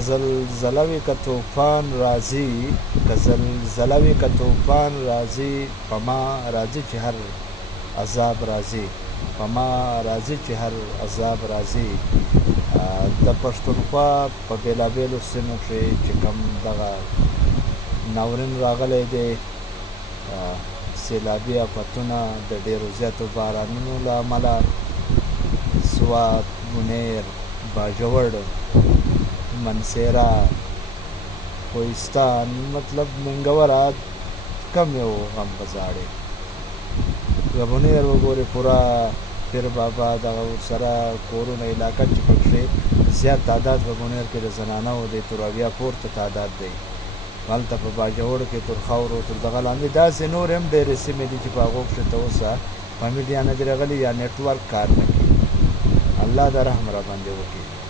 زلزلوی که طوفان راځي زلزلوی که طوفان راځي په ما راځي چې هر عذاب راځي په ما راځي چې هر عذاب راځي د پښتونخوا په بېلابېلو سیمو کښې چې کوم دغه ناورین راغلی دی سیلابي افتونه د ډېرو زیاتو بارانونو له امله سوات بونیر باجوړ منسیرا کوهستان مطلب منګوره کم یو غم غزاړې بونیر وګورې پوره پیر بابا دغه ورسره کورونه علاقه چې پکښې زیات تعداد په بونیر کې د زنانهو دی تر اویا پورته تعداد دی هلته په باجوړ کې تر خاورو تر دغه لاندې داسې نور هم ډېرې سیمې دي چې په هغو کښې ته اوسه په میډیا نه دي راغلي یا نیټورک کار نه کوي الله د رحم راباندې وکړي